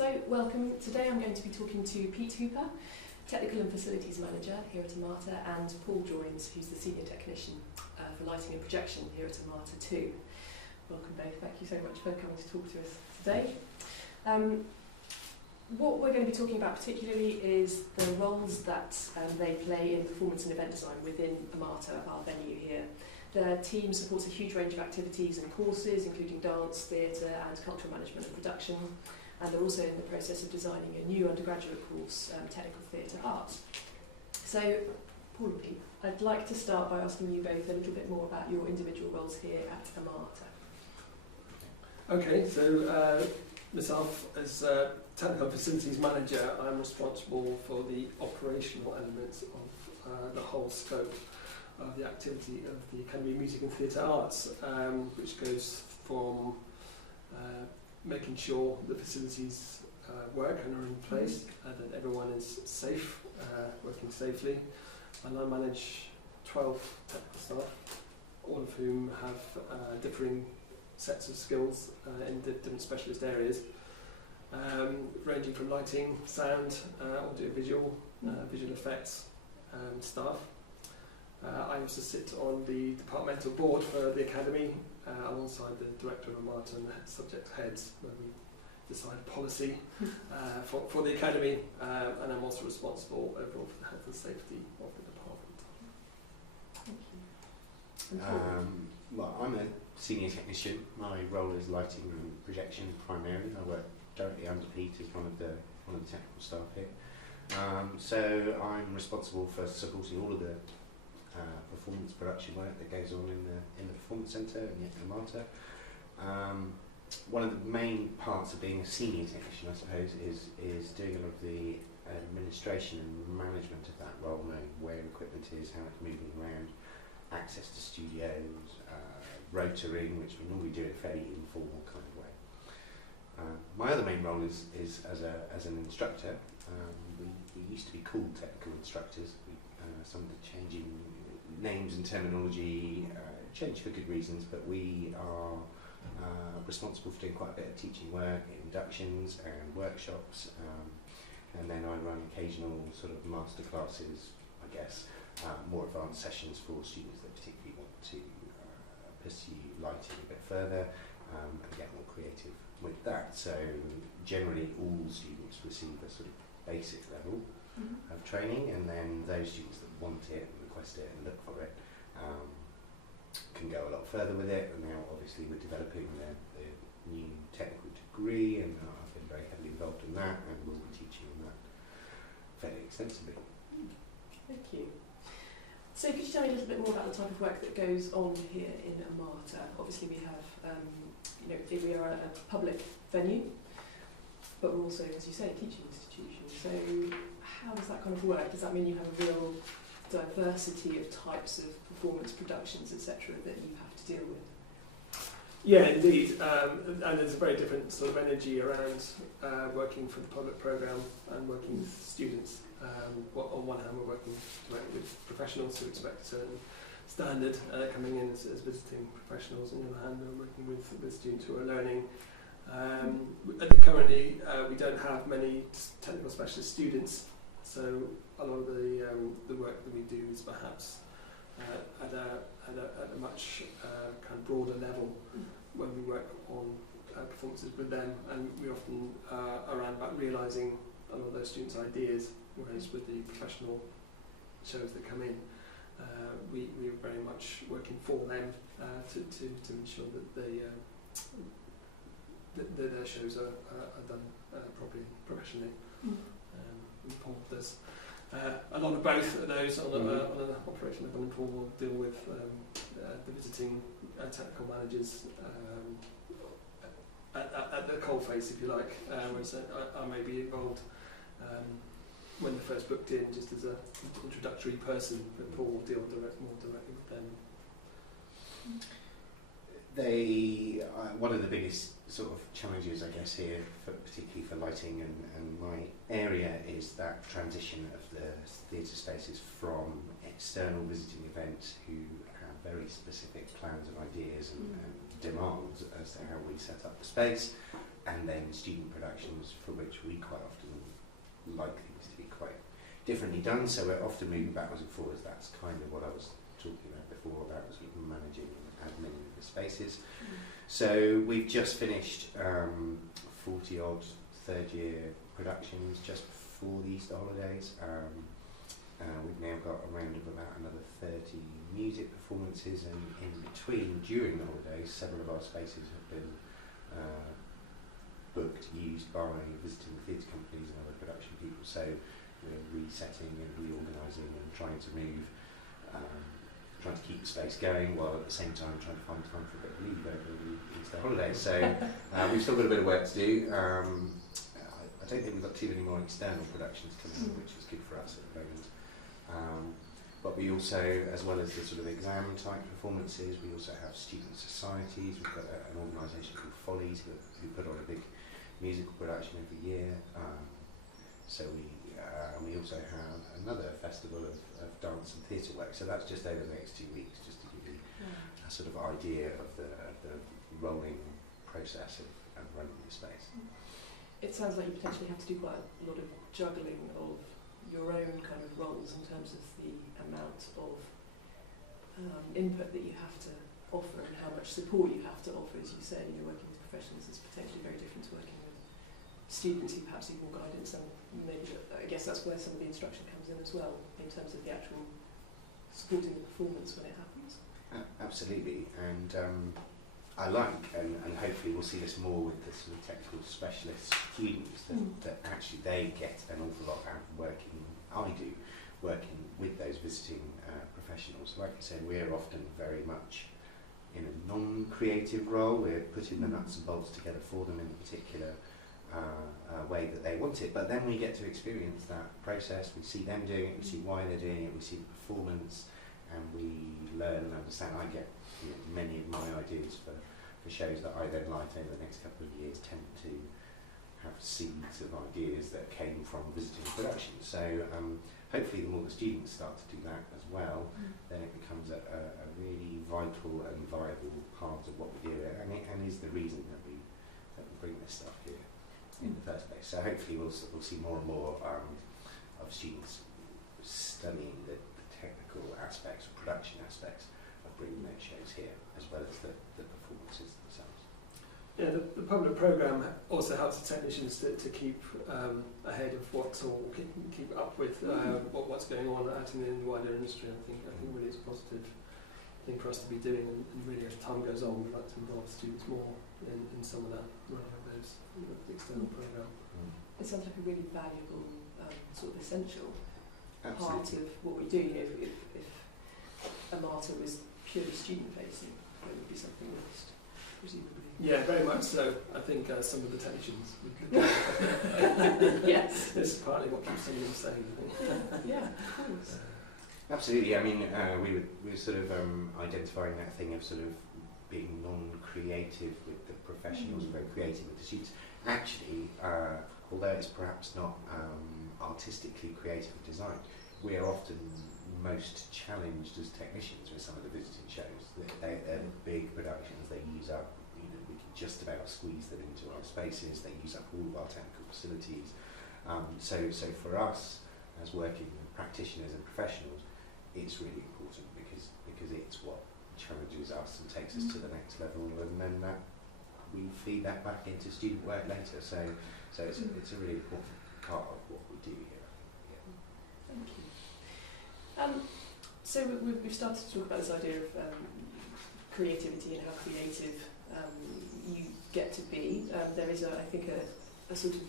So, welcome. Today I'm going to be talking to Pete Hooper, Technical and Facilities Manager here at Amata, and Paul Joins, who's the Senior Technician for Lighting and Projection here at Amata too. Welcome both. Thank you so much for coming to talk to us today. What we're going to be talking about particularly is the roles that they play in performance and event design within Amata, our venue here. The team supports a huge range of activities and courses, including dance, theatre and cultural management and production. And they're also in the process of designing a new undergraduate course, Technical Theatre Arts. So, Paul and Pete, I'd like to start by asking you both a little bit more about your individual roles here at Amata. Okay, so myself as Technical Facilities Manager, I'm responsible for the operational elements of the whole scope of the activity of the Academy of Music and Theatre Arts, which goes from making sure the facilities work and are in place, that everyone is safe, working safely. And I manage 12 technical staff, all of whom have differing sets of skills in different specialist areas, ranging from lighting, sound, audio visual, visual effects staff. I also sit on the departmental board for the Academy, alongside the Director of Amata and the subject heads, where we decide policy for the Academy, and I'm also responsible overall for the health and safety of the department. Thank you. Well, I'm a senior technician. My role is lighting and projection primarily. I work directly under Pete as one of the technical staff here. So I'm responsible for supporting all of the performance production work that goes on in the performance centre and at Amata. One of the main parts of being a senior technician, I suppose, is doing a lot of the administration and management of that role, knowing where equipment is, how it's moving around, access to studios, rotoring, which we normally do in a fairly informal kind of way. My other main role is as an instructor. We used to be called technical instructors. Some of the changing names and terminology changed for good reasons, but we are responsible for doing quite a bit of teaching work, inductions and workshops, and then I run occasional sort of master classes, I guess, more advanced sessions for students that particularly want to pursue lighting a bit further and get more creative with that. So generally all students receive a sort of basic level of training, and then those students that want it and request it and look for it can go a lot further with it. And now obviously we're developing the new technical degree, and I've been very heavily involved in that, and we'll be teaching on that fairly extensively. Thank you. So could you tell me a little bit more about the type of work that goes on here in Amata? Obviously we have, we are a public venue, but we're also, as you say, a teaching institution. So how does that kind of work? Does that mean you have a real diversity of types of performance productions, etc., that you have to deal with? Yeah, indeed, and there's a very different sort of energy around working for the public programme and working with students. On one hand, we're working directly with professionals who expect a certain standard coming in as visiting professionals. On the other hand, we're working with students who are learning. Currently, we don't have many technical specialist students, so a lot of the work that we do is perhaps at a much kind of broader level when we work on performances with them, and we often are around about realising a lot of those students' ideas, whereas with the professional shows that come in, we are very much working for them to ensure that their shows are done properly, professionally. And Paul does a lot of both of those on an operational level, and Paul will deal with the visiting technical managers at the coalface, if you like, whereas I may be involved when they're first booked in, just as an introductory person, but Paul will deal more directly with them. One of the biggest sort of challenges, I guess, here, particularly for lighting and my area, is that transition of the theatre spaces from external visiting events who have very specific plans and ideas and demands as to how we set up the space, and then student productions for which we quite often like things to be quite differently done, so we're often moving backwards and forwards. That's kind of what I was talking about before, about sort of managing and admin the spaces. So we've just finished 40 odd third year productions just before the Easter holidays. We've now got around of about another 30 music performances, and in between, during the holidays, several of our spaces have been booked, used by visiting theatre companies and other production people. So we're resetting and reorganising and trying to move, trying to keep the space going while at the same time trying to find time for a bit of leave over the Easter holidays. So we've still got a bit of work to do. I don't think we've got too many more external productions coming in, which is good for us at the moment. But we also, as well as the sort of exam type performances, we also have student societies. We've got an organisation called Follies who put on a big musical production every year. So we also have another festival of dance and theatre work. So that's just over the next 2 weeks, just to give you a sort of idea of the rolling process of running the space. It sounds like you potentially have to do quite a lot of juggling of your own kind of roles in terms of the amount of input that you have to offer and how much support you have to offer. As you say, you're working with professionals is potentially very different to working with students who perhaps need more guidance, and maybe I guess that's where some of the instruction comes in as well, in terms of the actual supporting the performance when it happens. Absolutely, and I like, and hopefully we'll see this more with the sort of technical specialist students, that actually they get an awful lot out of working with those visiting professionals. Like I said, we're often very much in a non-creative role. We're putting the nuts and bolts together for them in a particular way that they want it, but then we get to experience that process. We see them doing it, we see why they're doing it, we see the performance, and we learn and understand. I get many of my ideas for shows that I then light over the next couple of years tend to have seeds of ideas that came from visiting productions. So hopefully the more the students start to do that as well, then it becomes a really vital and viable part of what we do, and is the reason that we bring this stuff here in the first place. So hopefully we'll see more and more of students studying the technical aspects, production aspects of bringing their shows here, as well as the performances themselves. Yeah, the public programme also helps the technicians to keep ahead of what's, or keep up with what's going on out in the wider industry. I think really it's a positive thing for us to be doing, and really as time goes on, we'd like to involve students more in some of that running of those external programme. It sounds like a really valuable, sort of essential Absolutely. part of what we do. You know, if amata was purely student facing, it would be something lost, presumably. Yeah, very much so. I think some of the technicians would look at it. Yes. This is partly what keeps some of them sane, I think. Yeah, of course. Absolutely. I mean, we were sort of identifying that thing of sort of being non-creative with the professionals and very creative with the students. Actually, although it's perhaps not artistically creative design, we are often most challenged as technicians with some of the visiting shows. They're big productions. They use up, we can just about squeeze them into our spaces. They use up all of our technical facilities. So for us, as working practitioners and professionals, it's really important because it's what challenges us and takes us to the next level, and then we feed that back into student work later. So it's a really important part of what we do here. Yeah. Thank you. So we've started to talk about this idea of creativity and how creative you get to be. There is, I think, a sort of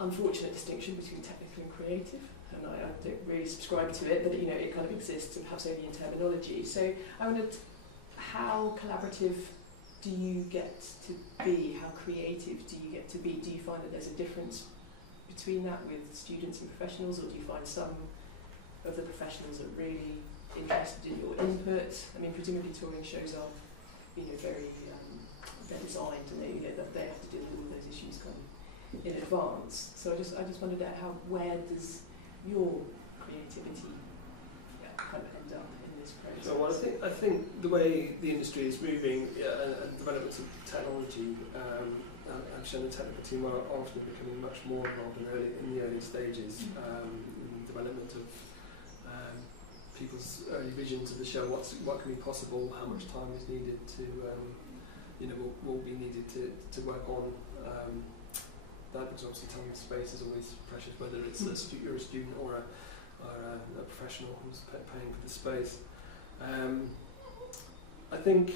unfortunate distinction between technical and creative, and I don't really subscribe to it, but it kind of exists, and perhaps only in terminology. So I wondered, how collaborative do you get to be? How creative do you get to be? Do you find that there's a difference between that with students and professionals, or do you find some of the professionals are really interested in your input? I mean, presumably touring shows are, very they're designed, and they have to deal with all those issues kind of in advance. So I just wondered where does your creativity kind of end up in this process. So, well, I think the way the industry is moving and developments of technology have shown the technical team are often becoming much more involved in the early stages in development of people's early visions of the show, what can be possible, how much time is needed to, will be needed to work on that, because obviously time and space is always precious, whether it's you're a student or a professional who's paying for the space. I think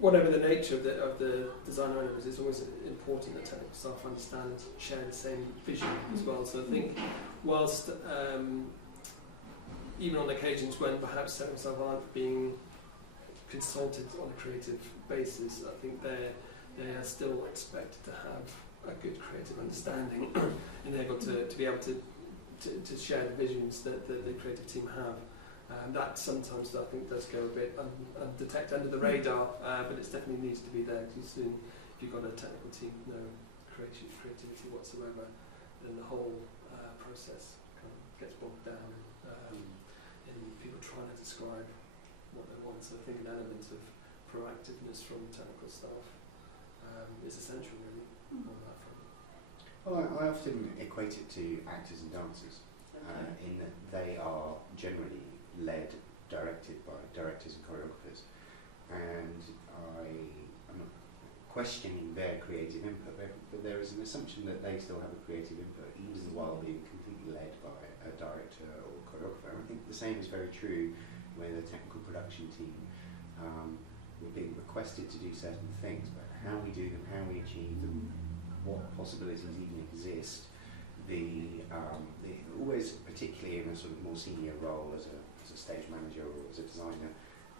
whatever the nature of the design elements, it's always important that technical staff understand and share the same vision as well. So I think whilst even on occasions when perhaps technical staff aren't being consulted on a creative basis, I think they are still expected to have a good creative understanding and able to be able to share the visions that the creative team have. That sometimes I think does go a bit undetected under the radar, but it definitely needs to be there, because soon if you've got a technical team with no creativity whatsoever, then the whole process kind of gets bogged down in people trying to describe what they want. So I think an element of proactiveness from technical staff is essential really on that front. Well, I often equate it to actors and dancers, in that they are generally led, directed by directors and choreographers, and I'm not questioning their creative input, but there is an assumption that they still have a creative input even while being completely led by a director or choreographer. And I think the same is very true where the technical production team we're being requested to do certain things, but how we do them, how we achieve them, what possibilities even exist, always, particularly in a sort of more senior role as a stage manager or as a designer,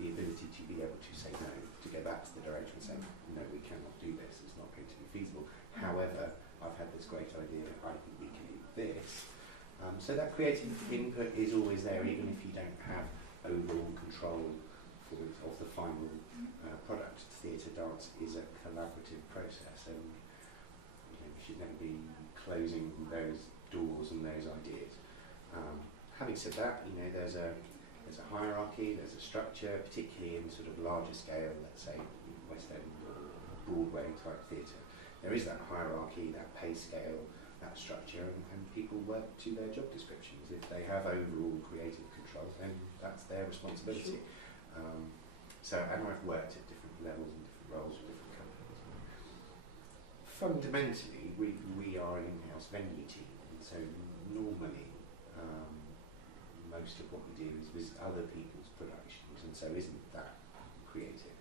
the ability to be able to say no, to go back to the director and say, no, we cannot do this, it's not going to be feasible. However, I've had this great idea, I think we can do this. So that creative input is always there, even if you don't have overall control of the final product. Theatre dance is a collaborative process, and you should never be closing those doors and those ideas. Having said that, there's a hierarchy, there's a structure, particularly in sort of larger scale, let's say West End or Broadway type theatre. There is that hierarchy, that pay scale, that structure, and people work to their job descriptions. If they have overall creative control, then that's their responsibility. And I've worked at different levels and different roles with different companies. Fundamentally, we are an in-house venue team, and so normally most of what we do is visit other people's productions, and so isn't that creative.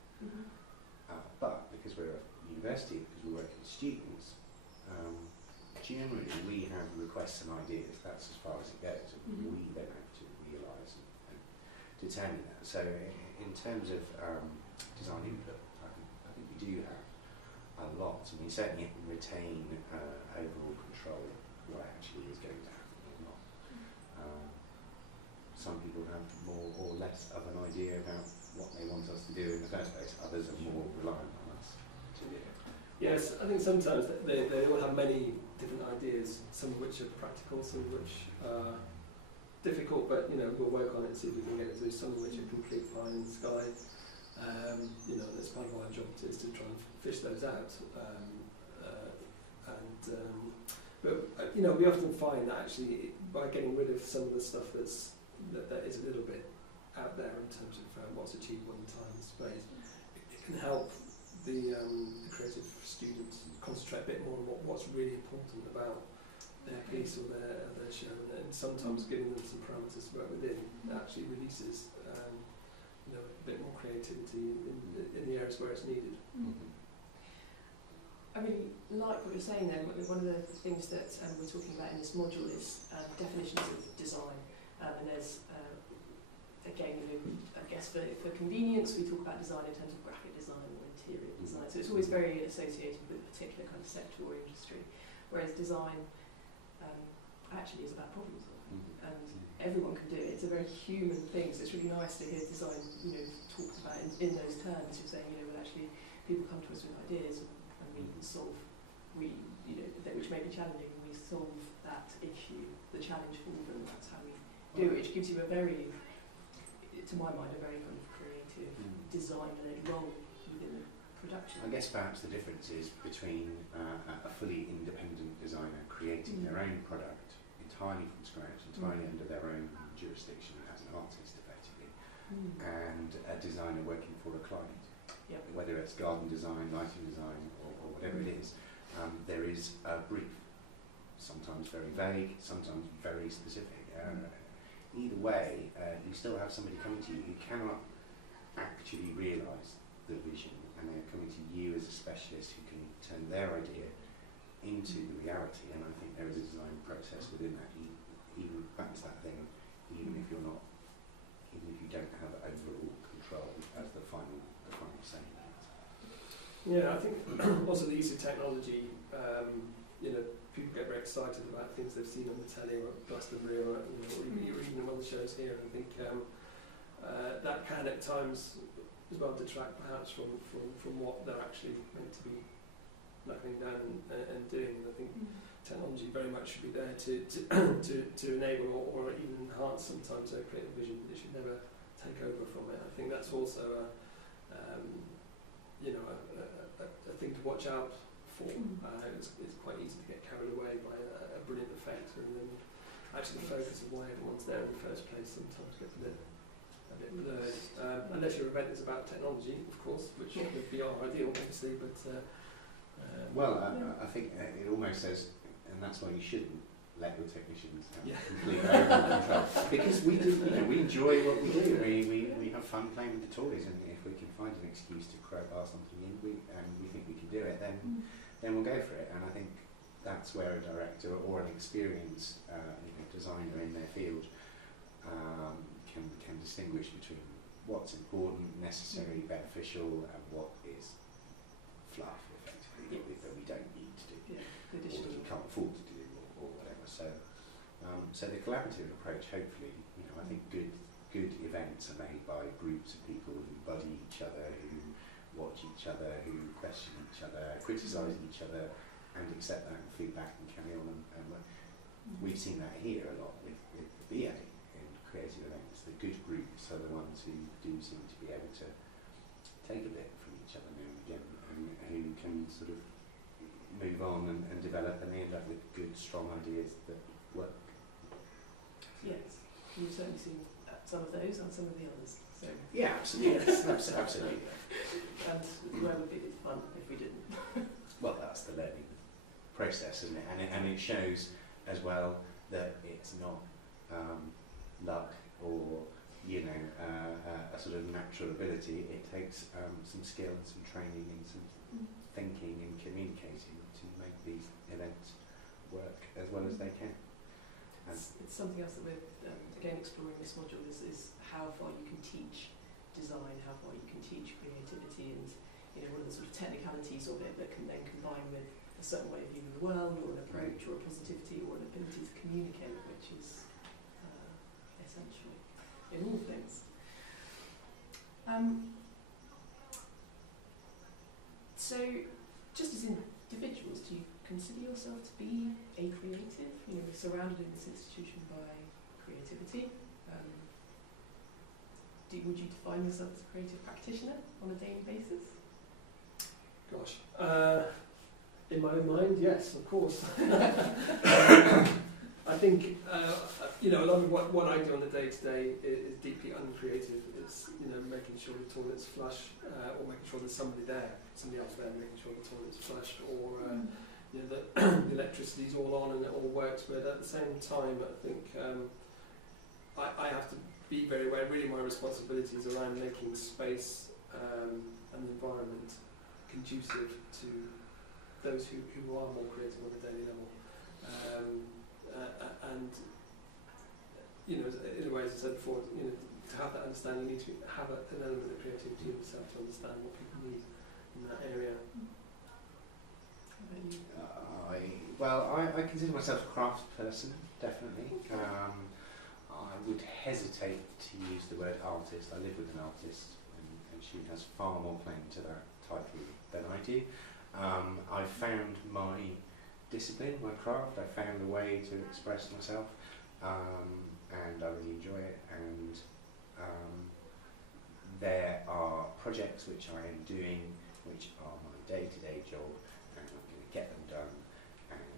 But because we're a university, because we work with students, generally we have requests and ideas. That's as far as it goes, and we then have to realise and determine that. So in terms of design input, I think we do have a lot, and we certainly retain overall control of what actually is going to happen or not. Some people have more or less of an idea about what they want us to do in the first place. Others are more reliant on us to do it. Yes, I think sometimes they all have many different ideas, some of which are practical, some of which are difficult, but we'll work on it and see if we can get it through. Some of which are complete pie in the sky. That's part of our job is to try and fish those out. But we often find that actually by getting rid of some of the stuff that is a little bit out there in terms of what's achievable in time and space, it can help the creative students concentrate a bit more on what's really important about their piece or their show, and sometimes giving them some parameters to work within actually releases a bit more creativity in the areas where it's needed. I really like what you're saying there. One of the things that we're talking about in this module is definitions of design, and there's again, I guess for convenience we talk about design in terms of graphic design or interior design, so it's always very associated with a particular kind of sector or industry, whereas design actually is about problem solving, and everyone can do it. It's a very human thing, so it's really nice to hear design talked about in those terms. You're saying well actually people come to us with ideas and we can solve which may be challenging, and we solve that issue, the challenge for them. That's how we do it, which gives you a very to my mind, a very kind of creative, design-led role within production. I guess perhaps the difference is between a fully independent designer creating their own product entirely from scratch, entirely under their own jurisdiction as an artist, effectively, and a designer working for a client. Yep. Whether it's garden design, lighting design, or whatever it is, there is a brief, sometimes very vague, sometimes very specific. Either way, you still have somebody coming to you who cannot actually realise the vision, and they're coming to you as a specialist who can turn their idea into the reality. And I think there is a design process within that. Even back to that thing, even if you're not, even if you don't have overall control as the final say. Yeah, I think also the use of technology, people get very excited about things they've seen on the telly or at Glastonbury or you're reading them on the shows here. And I think that can at times as well detract perhaps from what they're actually meant to be knuckling down and doing. And I think technology very much should be there to enable or even enhance sometimes their creative vision. It should never take over from it. I think that's also a thing to watch out for. It's quite easy to get carried away by a brilliant effect, and then actually the focus of why everyone's there in the first place sometimes gets a bit blurred. Unless your event is about technology, of course, which would be our ideal, obviously. But I think it almost says, and that's why you shouldn't let your technicians have complete control, because we do, we enjoy what we do. We have fun playing with the toys, and if we can find an excuse to crowbar something in, and we think we can do it, then we'll go for it. And I think that's where a director or an experienced designer in their field can distinguish between what's important, necessary, beneficial, and what is fluff, effectively, that we don't need to do, or that we can't afford to do, or whatever. So the collaborative approach, hopefully, I think good events are made by groups of people who buddy each other, who watch each other, who question each other, criticise each other, and accept that and feedback and carry on. And we've seen that here a lot with BA in creative events. The good groups are the ones who do seem to be able to take a bit from each other now and again, and who can sort of move on and develop, and they end up with good, strong ideas that work. Yes, you've certainly seen some of those and some of the others. So yeah, absolutely. Yes, absolutely. And where would be the fun if we didn't? Well, that's the learning process, isn't it? And it shows as well that it's not luck or a sort of natural ability. It takes some skill and some training and some thinking and communicating to make these events work as well as they can. It's something else that we're again exploring this module is how far you can teach design, how far you can teach creativity, and what are the sort of technicalities of it that can then combine with a certain way of viewing the world, or an approach, or a positivity, or an ability to communicate, which is essential in all things. So, just as individuals, do you consider yourself to be a creative? We're surrounded in this institution by creativity. Would you define yourself as a creative practitioner on a daily basis? Gosh, in my own mind, yes, of course. I think a lot of what I do on a day-to-day is deeply uncreative. It's making sure the toilet's flush, or making sure there's somebody else there, making sure the toilet's flushed, or the electricity's all on and it all works. But at the same time, I think I have to be very aware. Really, my responsibility is around making space and the environment conducive to those who are more creative on a daily level. And in a way, as I said before, to have that understanding, you need to have an element of creativity in yourself to understand what people need in that area. I consider myself a craft person, definitely. I would hesitate to use the word artist. I live with an artist, and she has far more claim to that title than I do. I've found my discipline, my craft. I found a way to express myself, and I really enjoy it. And there are projects which I am doing, which are my day-to-day job, and I'm going to get them done and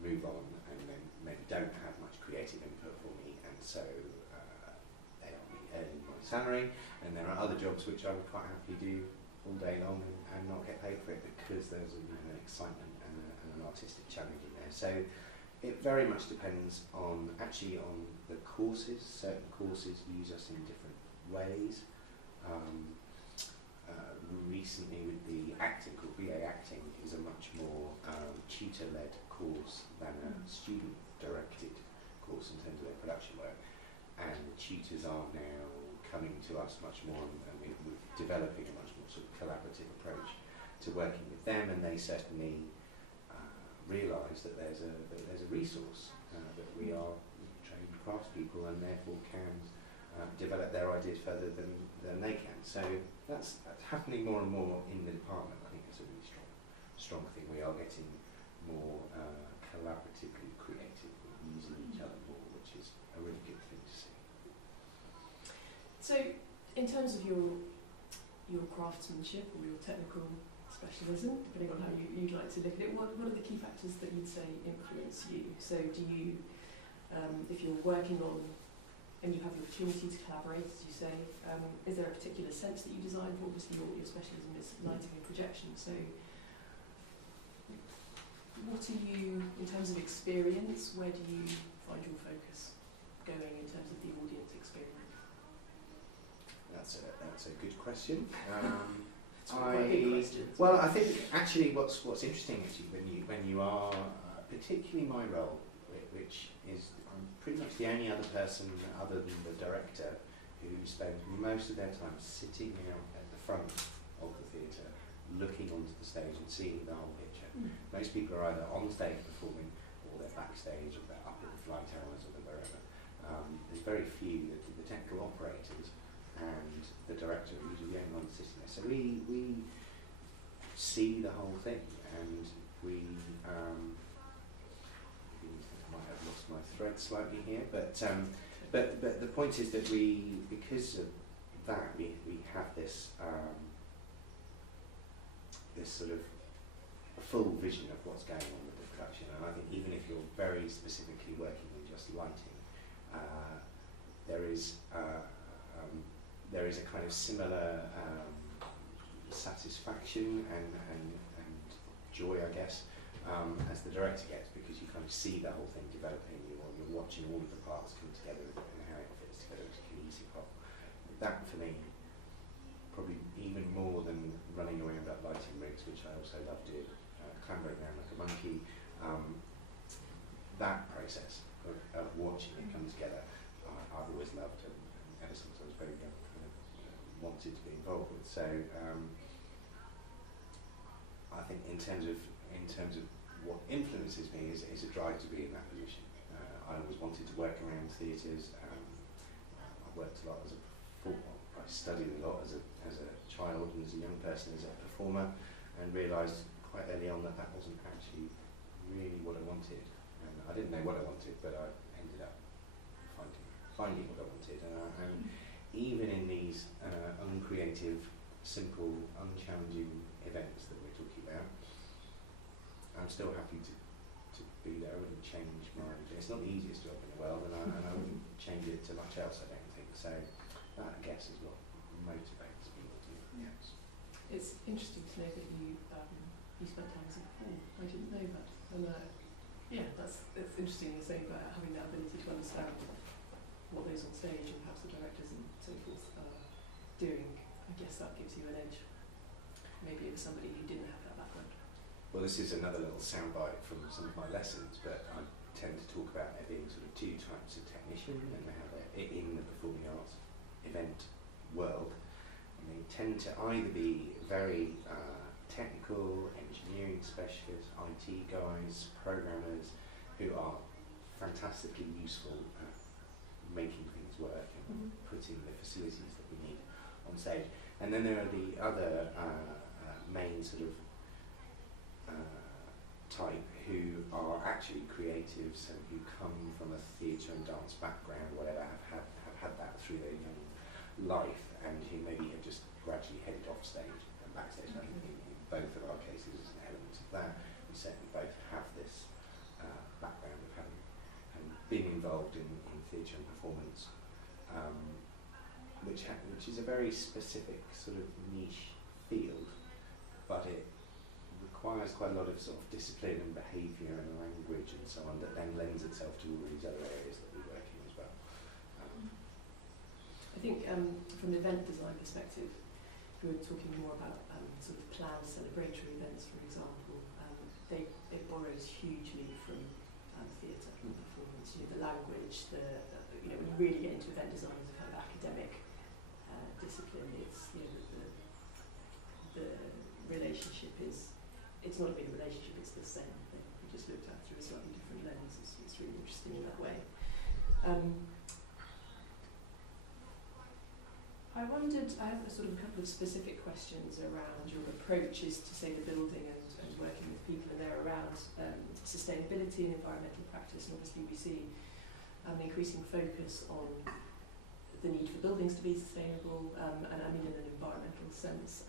move on, and then maybe don't have much creative input for me, and so they are me earning my salary. And there are other jobs which I would quite happily do all day long and not get paid for it, because there's an excitement and an artistic challenge in there. So it very much depends on the courses. Certain courses use us in different ways. Recently with the acting course, BA Acting is a much more tutor-led course than a student-directed course in terms of their production work, and tutors are now coming to us much more, and we're developing a much more sort of collaborative approach to working with them, and they certainly realise that there's a resource that we are trained craftspeople, and therefore can develop their ideas further than they can. So that's happening more and more in the department. I think it's a really strong thing. We are getting more collaboratively creative, using each other more, which is a really good thing to see. So, in terms of your craftsmanship or your technical specialism, depending on how you'd like to look at it, what are the key factors that you'd say influence you? So, do you, if you're working on and you have the opportunity to collaborate, as you say, is there a particular sense that you design for? Obviously, your specialism is lighting and projection. So, what are you, in terms of experience, where do you find your focus going in terms of the audience experience? That's a good question. It's quite a big question. Well, I think actually what's interesting actually when you are particularly my role, which is I'm pretty much the only other person other than the director who spends most of their time sitting out at the front of the theatre, looking onto the stage and seeing the whole picture. Most people are either on stage performing, or they're backstage, or they're up in the flight towers, or they're wherever. There's very few that the technical operators and the director are usually the only ones sitting there. So we see the whole thing, and we I might have lost my thread slightly here, but the point is that because of that, we have this this sort of full vision of what's going on with the production. And I think even if you're very specifically working with just lighting, there is a kind of similar satisfaction and joy, I guess, as the director gets, because you kind of see the whole thing developing. You're watching all of the parts come together and how it fits together as a cohesive whole. That, for me, probably even more than running around up lighting rigs, which I also love doing, clambering around like a monkey. That process of watching it come together, I've always loved, and ever since I was very young, wanted to be involved with. So I think in terms of what influences me is a drive to be in that position. I always wanted to work around theatres. I worked a lot as I studied a lot as a child and as a young person, as a performer, and realised quite early on that wasn't actually really what I wanted. And I didn't know what I wanted, but I ended up finding what I wanted. And even in these uncreative, simple, unchallenging events that we're talking about, I'm still happy to be there. I wouldn't change my... It's not the easiest job in the world, and I wouldn't change it to much else, I don't think. So that, I guess, is what motivates me to do. Yes. It's interesting to know that you spent time as a performer. I didn't know that. And yeah, it's interesting you're saying about having that ability to understand what goes on stage and perhaps the directors and so forth are doing. I guess that gives you an edge, maybe over somebody who didn't have that background. Well, this is another little soundbite from some of my lessons, but I tend to talk about there being sort of two types of technician, and how they're in the performing arts event world. And they tend to either be very technical, engineering specialists, IT guys, programmers, who are fantastically useful at making things work and putting the facilities that we need on stage. And then there are the other main sort of type who are actually creatives and who come from a theatre and dance background, whatever, have had that through their young life and who maybe have just gradually headed off stage and backstage. I think in both of our cases there's an element of that. We certainly both have this background of having been involved in theatre and performance, which is a very specific sort of niche field, but it requires quite a lot of sort of discipline and behaviour and language and so on that then lends itself to all these other areas that we work in as well. I think from an event design perspective, we were talking more about sort of planned celebratory events, for example. It borrows hugely from theatre and performance. You know, the language, when you really get into event design as a kind of academic discipline, it's the relationship it's not a big relationship, it's the same thing. We just looked at through a slightly different lens. It's really interesting in that way. I wondered, I have a couple of specific questions around your approaches to, say, the building and working with people, and they're around sustainability and environmental practice. And obviously we see an increasing focus on the need for buildings to be sustainable, and I mean in an environmental sense.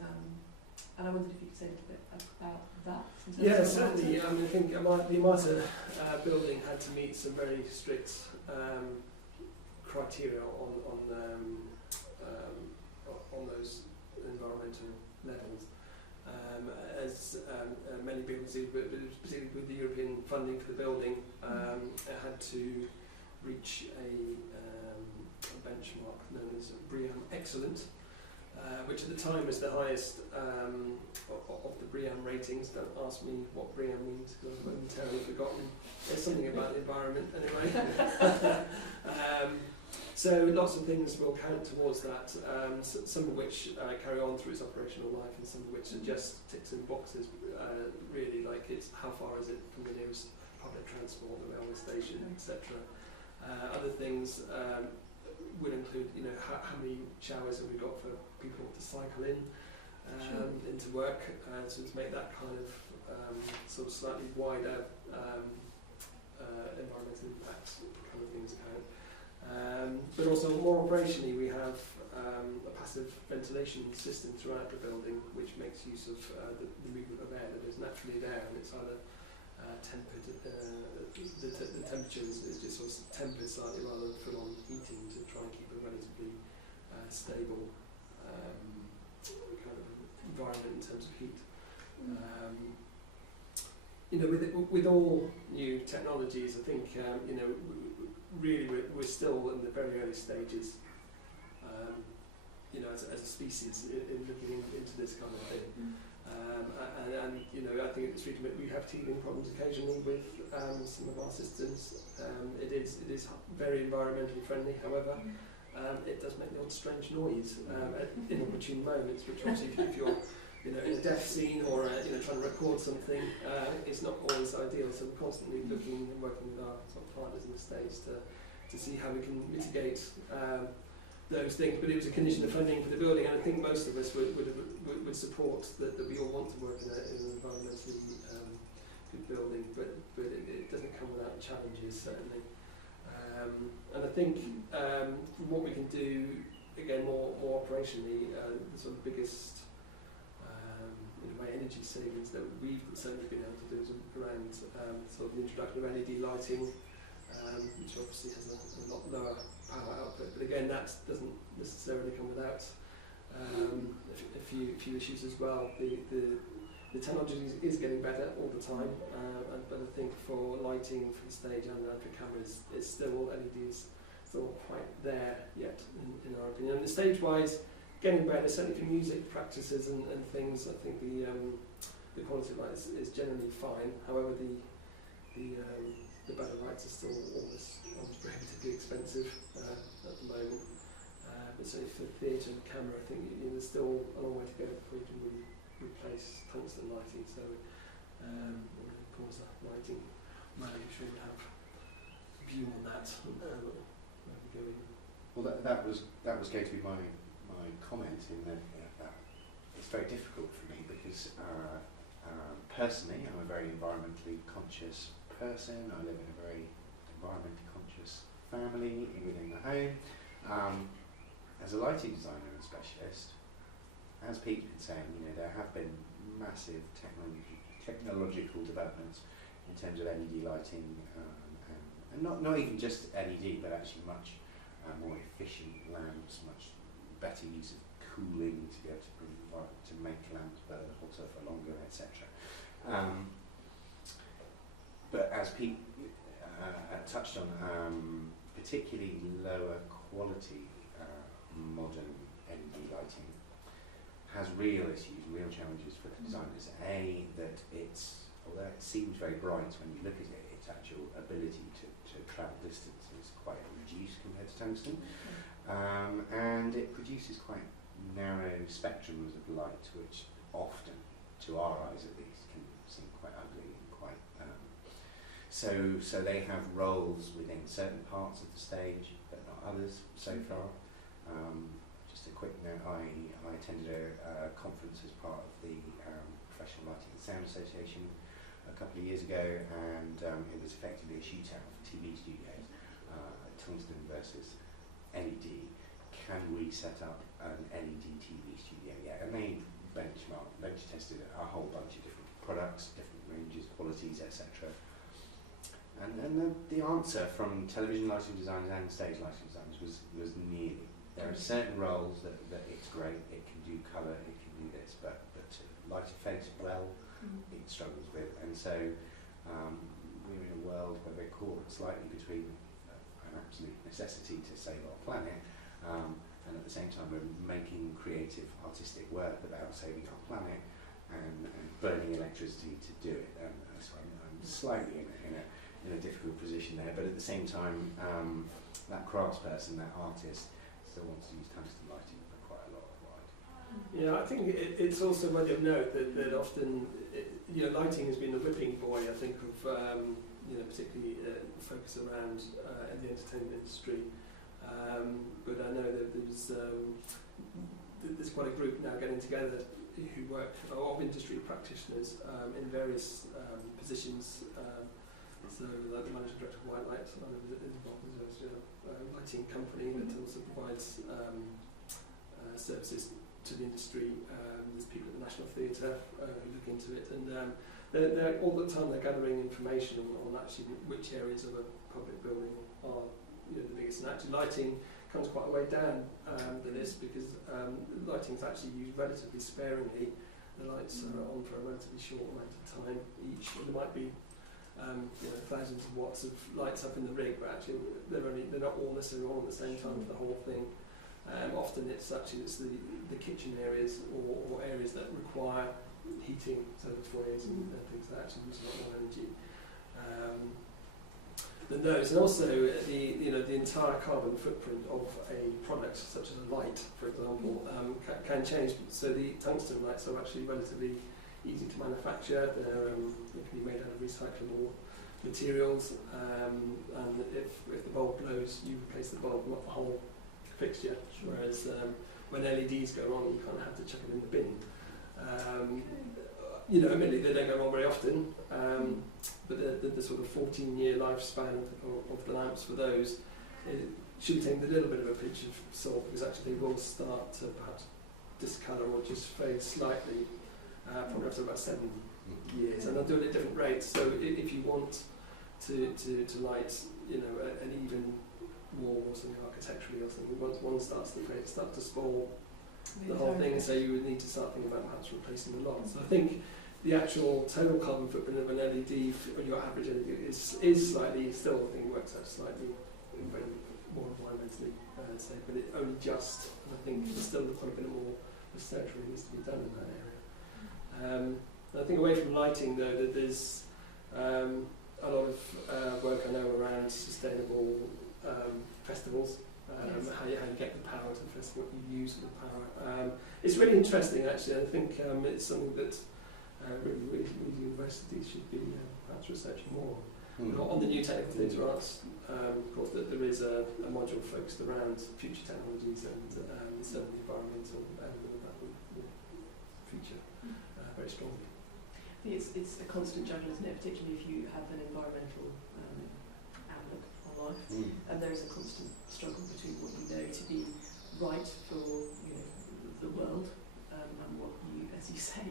And I wondered if you could say a little bit about that. Yeah, certainly. I think the amata building had to meet some very strict criteria on those environmental levels. As many buildings do, but particularly with the European funding for the building, it had to reach a benchmark known as BREEAM Excellent, which at the time was the highest of the BREEAM ratings. Don't ask me what BREEAM means, because I've momentarily forgotten. There's something about the environment anyway. So lots of things will count towards that, some of which carry on through its operational life, and some of which are just ticks and boxes, really, like it's how far is it from the nearest public transport, the railway station, etc. Other things would include, how many showers have we got for people to cycle in into work, so to make that kind of sort of slightly wider environmental impact kind of things account. But also more operationally, we have a passive ventilation system throughout the building, which makes use of the movement of air that is naturally there, and it's either tempered, the temperature is just sort of tempered slightly rather than full-on heating to try and keep a relatively stable kind of environment in terms of heat. With all new technologies, I think really we're still in the very early stages, as a species in looking into this kind of thing. I think it's really, we have teething problems occasionally with some of our systems. It is very environmentally friendly, however, it does make the odd strange noise at inopportune moments, which obviously if you're in a death scene or trying to record something, it's not always ideal. So we're constantly looking and working with our sort of partners in the States to see how we can mitigate those things. But it was a condition of funding for the building, and I think most of us would support that we all want to work in an environmentally good building, but it doesn't come without challenges, certainly. And I think what we can do, again, more operationally, the sort of biggest energy savings that we've certainly been able to do is around sort of the introduction of LED lighting, which obviously has a lot lower power output, but again that doesn't necessarily come without a few issues as well. The technology is getting better all the time, but I think for lighting for the stage and for cameras, it's still LED is still not quite there yet in our opinion. And the stage wise, getting better, certainly for music practices and things. I think the quality of light is generally fine. However, the better lights are still almost prohibitively expensive at the moment. But certainly for theatre and camera, I think there's still a long way to go before you can really replace tungsten lighting. So, of course, that lighting man, I'm sure would have a view on that. Where we go in. Well, that was going to be my comment in that it's very difficult for me because personally I'm a very environmentally conscious person. I live in a very environmentally conscious family within the home. as a lighting designer and specialist, as Pete's been saying, there have been massive technological developments in terms of LED lighting, and not even just LED, but actually much more efficient lamps, much better use of cooling to be able to make lamps burn hotter for longer, etc. But as Pete touched on, particularly lower quality modern LED lighting has real issues, real challenges for the designers. That although it seems very bright when you look at it, its actual ability to travel distance is quite reduced compared to tungsten, and it produces quite narrow spectrums of light, which often, to our eyes at least, can seem quite ugly and quite. So they have roles within certain parts of the stage, but not others so far. Just a quick note: I attended a conference as part of the Professional Lighting and Sound Association a couple of years ago, and it was effectively a shootout for TV studios, tungsten versus LED. Can we set up an LED TV studio? Yeah, and they bench tested a whole bunch of different products, different ranges, qualities, etc. And the answer from television lighting designers and stage lighting designers was nearly. There are certain roles that it's great, it can do colour, it can do this, but to light a face well, it struggles with. And so we're in a world where we're caught slightly between an absolute necessity to save our planet, and at the same time we're making creative, artistic work about saving our planet and burning electricity to do it. And so I'm slightly in a difficult position there, but at the same time, that craftsperson, that artist, still wants to use tungsten lighting for quite a lot of light. Yeah, I think it's also worthy of note that often, lighting has been the whipping boy, I think, of particularly focus around the entertainment industry. But I know that there's quite a group now getting together who work of industry practitioners in various positions. So, like the managing director of White Light, is involved as a lighting company that also provides services to the industry. There's people at the National Theatre who look into it, and they're all the time they're gathering information on actually which areas of a public building are the biggest. And actually, lighting comes quite a way down the list because lighting is actually used relatively sparingly. The lights are on for a relatively short amount of time each. There might be thousands of watts of lights up in the rig, but actually they're not all necessarily all at the same time for the whole thing. Often it's the kitchen areas or areas that require heating, so the foyers and things that actually use a lot more energy than those. And also the entire carbon footprint of a product, such as a light, for example, can change. So the tungsten lights are actually relatively easy to manufacture. They can be made out of recyclable materials, and if the bulb blows, you replace the bulb, not the whole fixture. Sure. Whereas when LEDs go wrong, you kind of have to chuck it in the bin. Admittedly they don't go wrong very often, but the sort of 14-year lifespan of the lamps for those, it should be taken with a little bit of a pinch of salt, because actually they will start to perhaps discolour or just fade slightly. Probably after about 7 years, and they'll do it at different rates. So if you want to light, an even wall or something architecturally or something, once one starts to fade, it starts to spoil the whole thing. So you would need to start thinking about perhaps replacing the lot. So I think the actual total carbon footprint of an LED, or your average LED, is slightly still. I think works out slightly more environmentally safe, but it only just. And I think there's still quite a bit more research really needs to be done in that area. I think away from lighting, though, that there's a lot of work I know around sustainable festivals, yes. how you get the power to the festival, what you use the power. It's really interesting, actually. I think it's something that really universities should be perhaps researching more. On the new technical theatre arts, of course, there is a module focused around future technologies, and certainly the environmental element of that will feature very strongly. I think it's a constant juggle, isn't it? Particularly if you have an environmental outlook on life, and there is a constant struggle between what you know to be right for the world, and what you, as you say,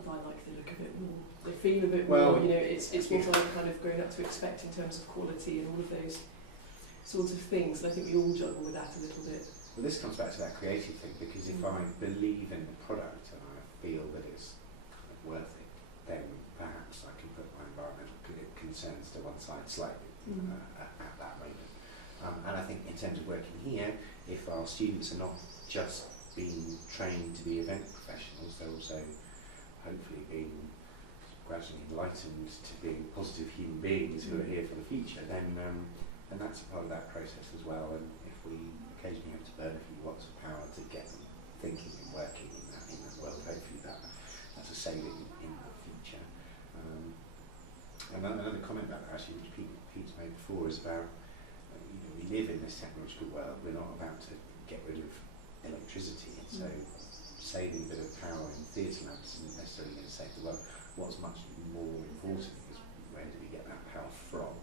I like the look of it more, the feel of it more. It's what I've kind of grown up to expect in terms of quality and all of those sorts of things. And I think we all juggle with that a little bit. Well, this comes back to that creative thing, because if I believe in the product and I feel that it's worth it, then perhaps I can put my environmental concerns to one side slightly at that moment. And I think in terms of working here, if our students are not just being trained to be event professionals, they're also hopefully being gradually enlightened to being positive human beings who are here for the future, then that's a part of that process as well. And if we occasionally have to burn a few watts of power to get them thinking and working in that world, hopefully that's a saving in the future. And another comment about that, actually, which Pete's made before, is about we live in this technological world. We're not about to get rid of electricity, and so saving a bit of power in theatre labs isn't necessarily going to save the world. What's much more important is where do we get that power from?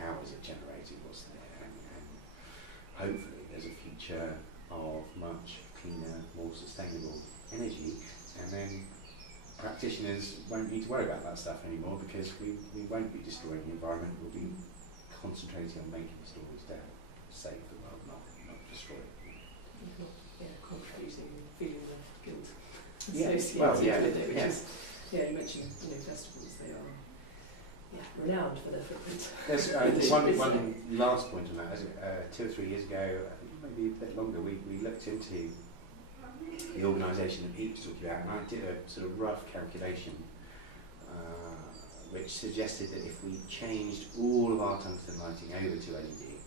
How is it generated? What's there? And hopefully there's a future of much cleaner, more sustainable energy, and then practitioners won't need to worry about that stuff anymore, because we won't be destroying the environment. We'll be concentrating on making stories to save the world, not destroy it. Contributing, feeling the guilt associated with it, which is, you mentioned, festivals, they are renowned for their footprint. There's one last point on that. 2 or 3 years ago, I think maybe a bit longer, we looked into the organisation that Pete was talking about, and I did a sort of rough calculation which suggested that if we changed all of our tungsten lighting over to LED,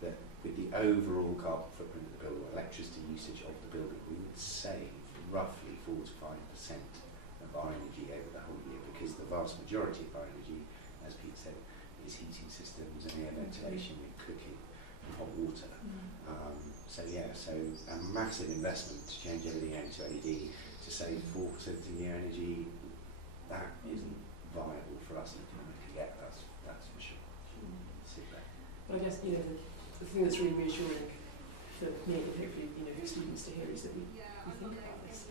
that with the overall carbon footprint of the building, electricity usage of the building, we would save roughly 4 to 5% of our energy over the whole year, because the vast majority of our energy, as Pete said, is heating systems and air ventilation with cooking and hot water. So a massive investment to change everything over to LED to save 4% of the energy, that isn't viable for us economically yet, that's for sure. But I guess the thing that's really reassuring for me and hopefully for students to hear is that we think about this.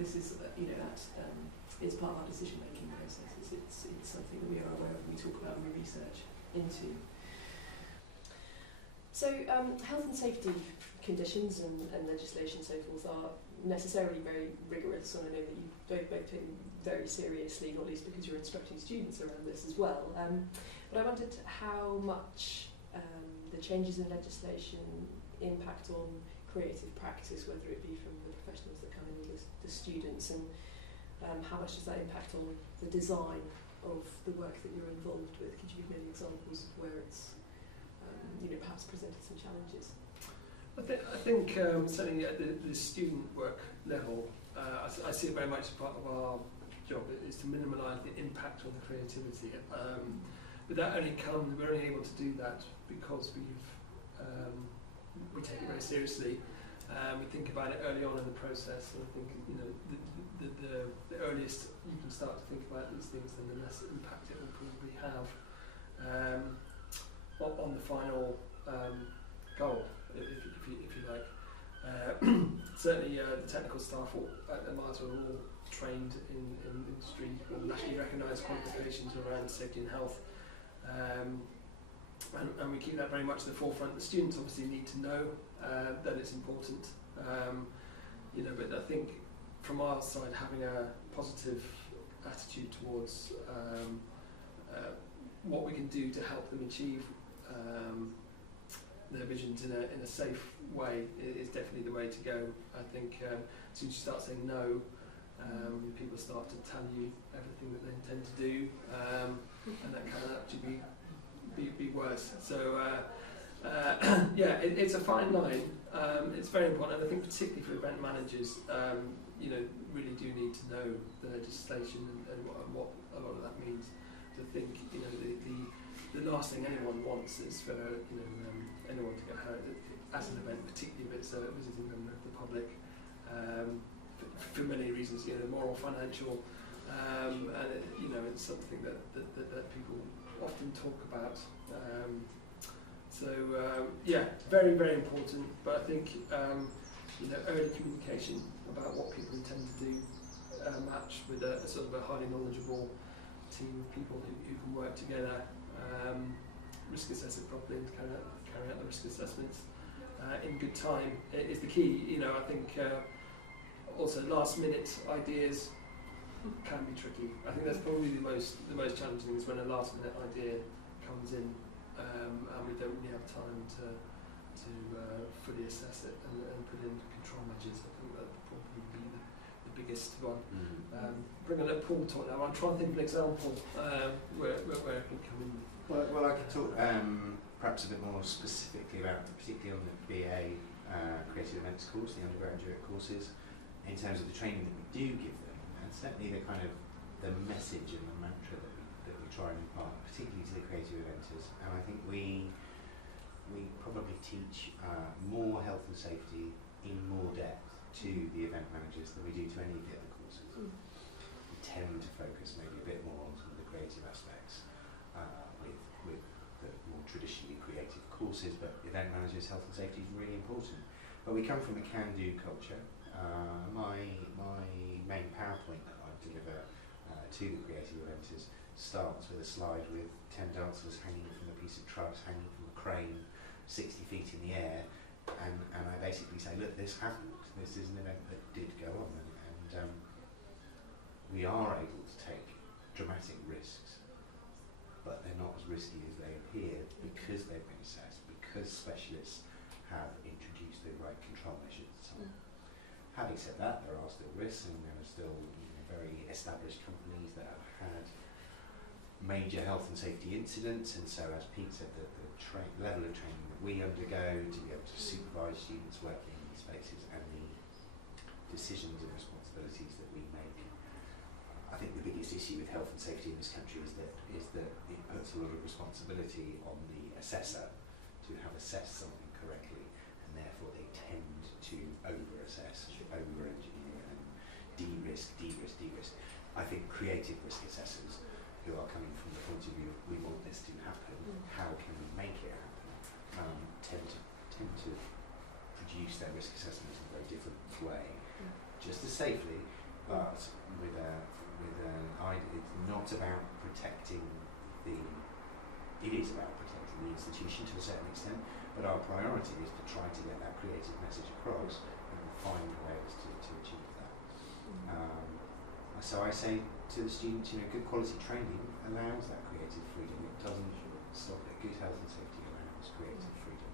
This is that is part of our decision making process. It's something that we are aware of and we talk about and we research into. So health and safety conditions and legislation and so forth are necessarily very rigorous, and I know that you both take them very seriously, not least because you're instructing students around this as well. But I wondered how much the changes in legislation impact on creative practice, whether it be from the professionals that come in or the students, and how much does that impact on the design of the work that you're involved with? Could you give me any examples of where it's perhaps presented some challenges? I think certainly at the student work level, I see it very much as part of our job is to minimise the impact on the creativity. But that we're only able to do that because we take it very seriously. We think about it early on in the process, and I think the earliest you can start to think about these things, then the less impact it will probably have on the final goal, if you like. Certainly the technical staff at amata are all trained in industry or nationally recognised qualifications around safety and health, and we keep that very much at the forefront. The students obviously need to know that it's important, but I think from our side, having a positive attitude towards what we can do to help them achieve their visions in a safe way is definitely the way to go. I think as soon as you start saying no, people start to tell you everything that they intend to do, and that can actually be worse. So it's a fine line. It's very important, and I think particularly for event managers, really do need to know the legislation and what a lot of that means. To think, the last thing anyone wants is for anyone to get hurt as an event, particularly if it's a visiting member of the public, for many reasons, moral, financial, and it's something that people often talk about. So yeah, very, very important. But I think early communication about what people intend to do, match with a sort of a highly knowledgeable team of people who can work together, risk assess it properly and carry out the risk assessments in good time is the key. I think also last minute ideas can be tricky. I think that's probably the most challenging thing is when a last minute idea comes in and we don't really have time to fully assess it and put in control measures. I think that would probably be the biggest one. Bringing up Paul talk now, I'm trying to think of an example where it can come in. Well, I could talk perhaps a bit more specifically about, particularly on the BA Creative Events course, the undergraduate courses, in terms of the training that we do give them, and certainly the kind of the message and the mantra that we try and impart, particularly to the creative eventers. And I think we probably teach more health and safety in more depth to the event managers than we do to any of the other courses. We tend to focus maybe a bit more on some of the creative aspects with the more traditionally creative courses, but event managers' health and safety is really important. But we come from a can-do culture. My main PowerPoint that I deliver to the creative eventers starts with a slide with 10 dancers hanging from a piece of truss, hanging from a crane 60 feet in the air, and I basically say, look, this happened. This is an event that did go on, and we are able to take dramatic risks, but they're not as risky as they appear because they've been assessed, because specialists have introduced the right control measures and so on. Having said that, there are still risks, and there are still very established companies that have had major health and safety incidents, and so as Pete said, the level of training that we undergo to be able to supervise students working in these spaces and the decisions and responsibilities that we make. I think the biggest issue with health and safety in this country is that it puts a lot of responsibility on the assessor to have assessed something correctly, and therefore they tend to over-assess, over-engineer and de-risk. I think creative risk assessors who are coming from the point of view of we want this to happen, how can we make it happen, tend to produce their risk assessments in a very different way, just as safely, but with an idea. It's not about protecting it is about protecting the institution to a certain extent, but our priority is to try to get that creative message across and find ways to achieve that. So I say to the students, good quality training allows that creative freedom. It doesn't stop it. Good health and safety allows creative freedom,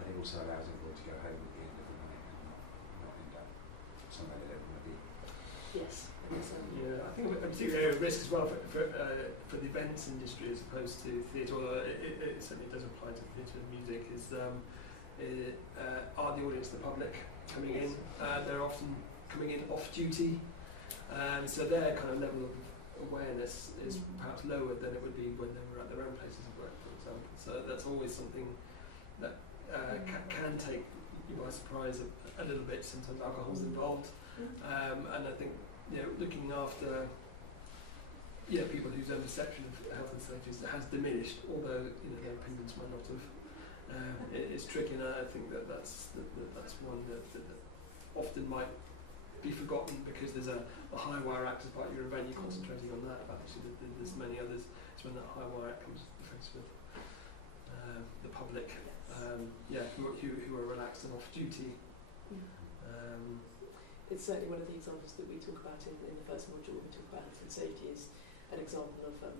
but it also allows everyone to go home at the end of the night and not end up somewhere they don't want to be. Yes. Yeah, I think a particular area of risk as well for the events industry as opposed to theatre, although it certainly does apply to theatre and music, is are the audience, the public, coming in. They're often coming in off duty, so their kind of level of awareness is perhaps lower than it would be when they were at their own places of work, for example. So that's always something that can take you by surprise a little bit. Sometimes alcohol's involved, and I think looking after people whose own perception of health and safety has diminished, although their opinions might not have. It's tricky, and I think that's one that often might be forgotten because there's a high wire act as part of your event. You're concentrating on that, but actually there's many others. It's when that high wire act comes face with the public, who are relaxed and off duty. It's certainly one of the examples that we talk about in the first module. We talk about health and safety is an example of a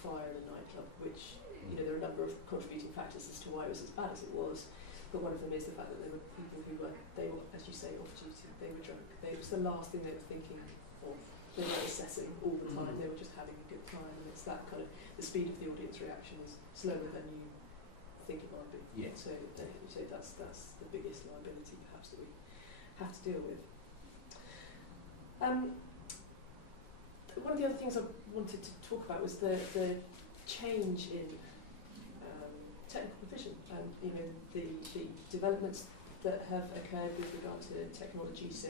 fire in a nightclub, which there are a number of contributing factors as to why it was as bad as it was. But one of them is the fact that there were people who were, as you say, off duty. They were drunk. It was the last thing they were thinking of. They weren't assessing all the time. They were just having a good time. And it's that kind of the speed of the audience reaction is slower than you think it might be. Yeah. So that's the biggest liability perhaps that we have to deal with. One of the other things I wanted to talk about was the change in technical provision and the developments that have occurred with regard to technology. So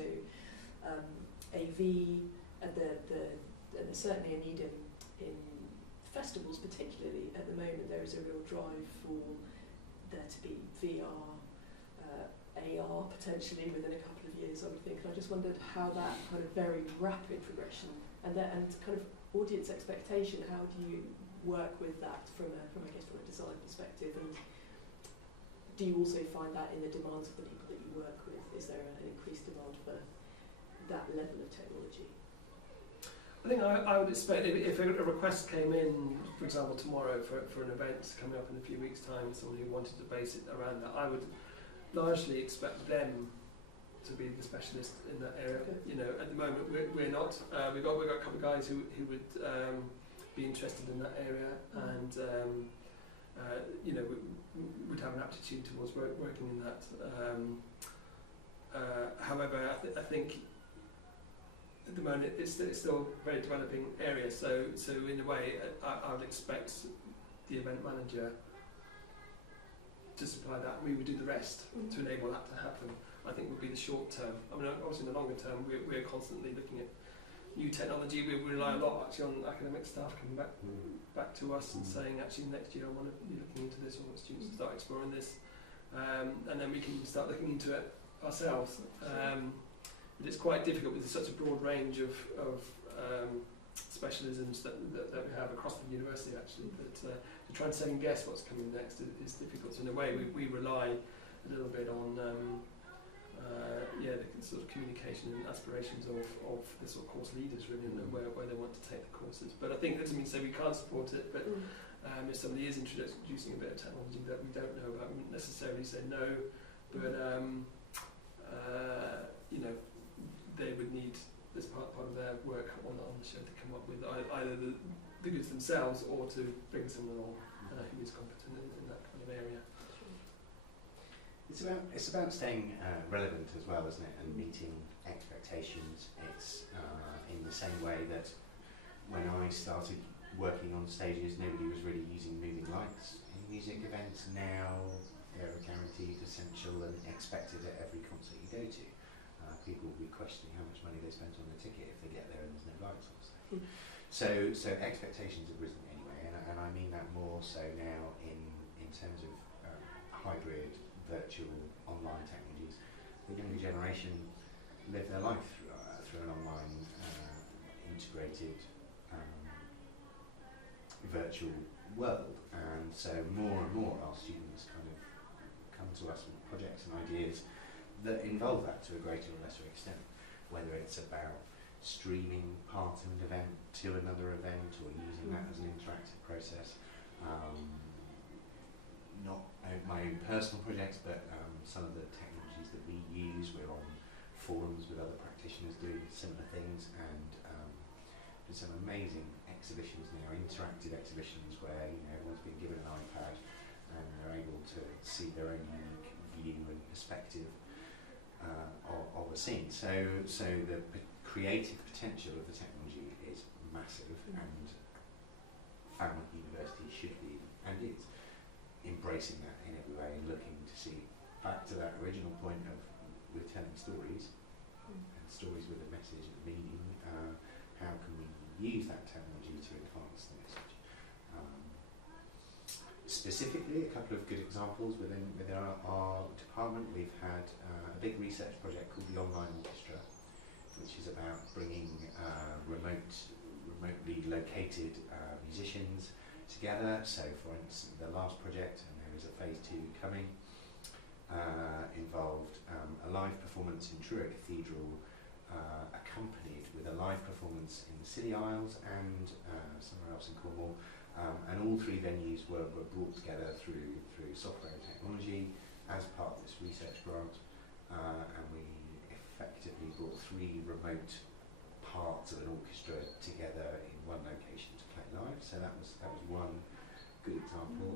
AV and there's certainly a need in festivals particularly at the moment, there is a real drive for there to be VR, AR potentially within a couple of years, I would think. And I just wondered how that kind of very rapid progression and kind of audience expectation, how do you work with that from a design perspective, and do you also find that in the demands of the people that you work with? Is there an increased demand for that level of technology? I think I would expect if a request came in, for example, tomorrow for an event coming up in a few weeks' time, someone who wanted to base it around that, I would largely expect them to be the specialist in that area. Okay. You know, at the moment we're not. We've got a couple of guys who would be interested in that area, and you know, would have an aptitude towards working in that. However, I think at the moment it's still a very developing area. So in a way, I would expect the event manager to supply that, and we would do the rest to enable that to happen. I think would be the short term. I mean, obviously in the longer term, we're constantly looking at new technology. We rely a lot actually on academic staff coming back to us and saying, actually next year I want to be looking into this, or want students to start exploring this, and then we can start looking into it ourselves. But it's quite difficult with such a broad range of specialisms that we have across the university actually, that to try and second guess what's coming next is difficult. So in a way we rely a little bit on the sort of communication and aspirations of the sort of course leaders really, and where they want to take the courses. But I think that doesn't mean to say we can't support it, but if somebody is introducing a bit of technology that we don't know about, we wouldn't necessarily say no, but you know, they would need, as part of their work on the show, to come up with either the goods themselves or to bring someone along who is competent in that kind of area. It's about staying relevant as well, isn't it, and meeting expectations. It's in the same way that when I started working on stages, nobody was really using moving lights in music events. Now they're guaranteed, essential, and expected at every concert you go to. People will be questioning how much money they spent on the ticket if they get there and there's no lights on stage. So expectations have risen anyway, and I mean that more so now in terms of hybrid, virtual, online technologies. The younger generation live their life through an online, integrated, virtual world, and so more and more our students kind of come to us with projects and ideas that involve that to a greater or lesser extent, whether it's about streaming part of an event to another event, or using that as an interactive process. Not my own personal projects, but some of the technologies that we use. We're on forums with other practitioners doing similar things, and there's some amazing exhibitions now, interactive exhibitions where everyone's been given an iPad and they're able to see their own unique view and perspective of a scene. So the creative potential of the technology is massive, and Falmouth University should be, and is, embracing that in every way, and looking to see, back to that original point of we're telling stories, and stories with a message and meaning. How can we use that technology to enhance the message? Specifically, a couple of good examples within our department. We've had a big research project called the Online Orchestra, which is about bringing remotely located musicians together. So, for instance, the last project, and there is a phase 2 coming, involved a live performance in Truro Cathedral, accompanied with a live performance in the City Isles and somewhere else in Cornwall. And all three venues were brought together through software and technology as part of this research grant, and we effectively brought 3 remote parts of an orchestra together in one location to play live. So that was one good example.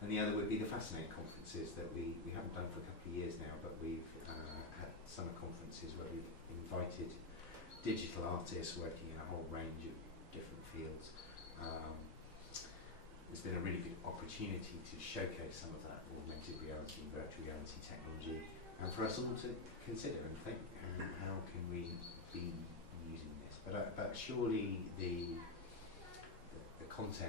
And the other would be the Fascinate conferences that we haven't done for a couple of years now, but we've had summer conferences where we've invited digital artists working in a whole range of different fields. It's been a really good opportunity to showcase some of that augmented reality, virtual reality technology, and for us all to consider and think, how can we be using this? But surely the content